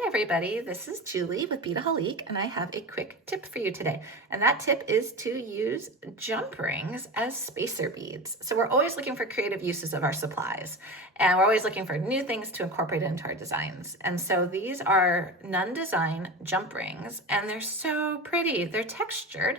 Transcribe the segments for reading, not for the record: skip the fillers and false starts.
Hi everybody, this is Julie with Beading, and I have a quick tip for you today. And that tip is to use jump rings as spacer beads. So we're always looking for creative uses of our supplies, and we're always looking for new things to incorporate into our designs. And so these are Nun Design jump rings, and they're so pretty. They're textured,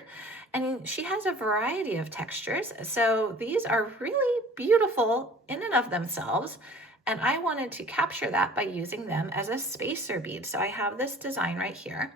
and she has a variety of textures. So these are really beautiful in and of themselves. And I wanted to capture that by using them as a spacer bead. So I have this design right here.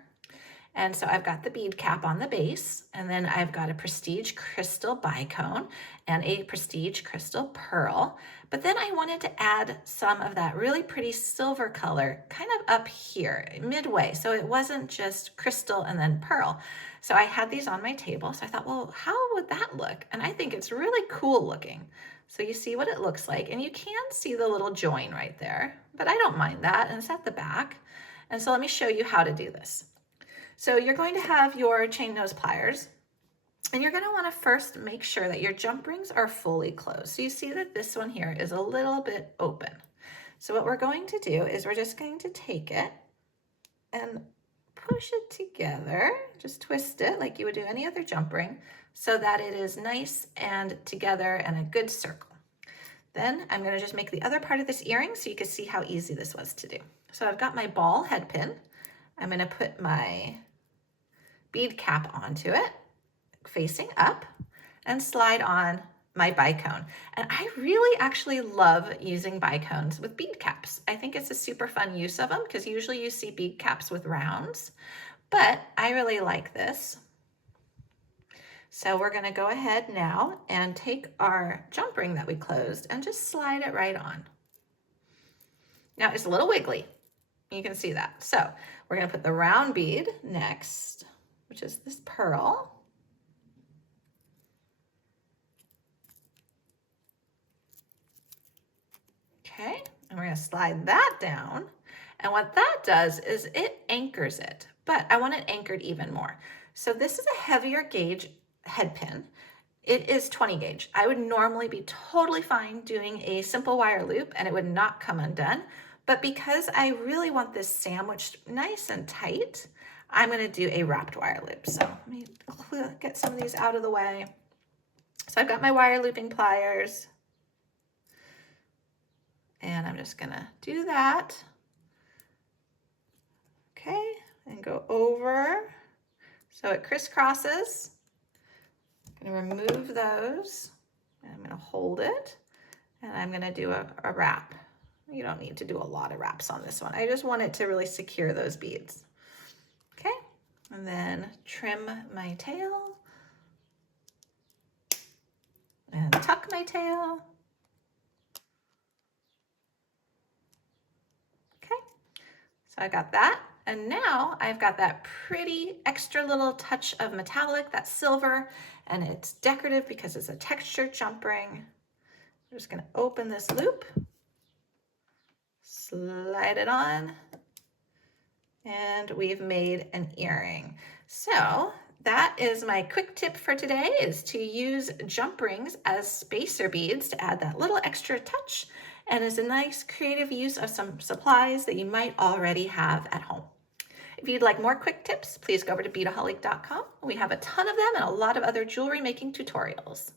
And so I've got the bead cap on the base, and then I've got a prestige crystal bicone and a prestige crystal pearl. But then I wanted to add some of that really pretty silver color kind of up here, midway. So it wasn't just crystal and then pearl. So I had these on my table. So I thought, well, how would that look? And I think it's really cool looking. So you see what it looks like, and you can see the little join right there, but I don't mind that, and it's at the back. And so let me show you how to do this. So you're going to have your chain nose pliers, and you're going to want to first make sure that your jump rings are fully closed. So you see that this one here is a little bit open. So what we're going to do is we're just going to take it and push it together, just twist it like you would do any other jump ring so that it is nice and together and a good circle. Then I'm going to just make the other part of this earring so you can see how easy this was to do. So I've got my ball head pin. I'm going to put my bead cap onto it, facing up, and slide on my bicone. And I really actually love using bicones with bead caps. I think it's a super fun use of them because usually you see bead caps with rounds, but I really like this. So we're going to go ahead now and take our jump ring that we closed and just slide it right on. Now it's a little wiggly. You can see that. So we're going to put the round bead next, which is this pearl. Okay, and we're going to slide that down. And what that does is it anchors it, but I want it anchored even more. So this is a heavier gauge head pin. It is 20 gauge. I would normally be totally fine doing a simple wire loop and it would not come undone. But because I really want this sandwiched nice and tight, I'm going to do a wrapped wire loop. So let me get some of these out of the way. So I've got my wire looping pliers. And I'm just going to do that. Okay, and go over. So it crisscrosses. I'm going to remove those. And I'm going to hold it. And I'm going to do a wrap. You don't need to do a lot of wraps on this one. I just want it to really secure those beads. Okay, and then trim my tail and tuck my tail. Okay, so I got that. And now I've got that pretty extra little touch of metallic, that silver, and it's decorative because it's a textured jump ring. I'm just going to open this loop. Slide it on, and we've made an earring. So that is my quick tip for today, is to use jump rings as spacer beads to add that little extra touch, and is a nice creative use of some supplies that you might already have at home. If you'd like more quick tips, please go over to beadaholic.com. We have a ton of them and a lot of other jewelry making tutorials.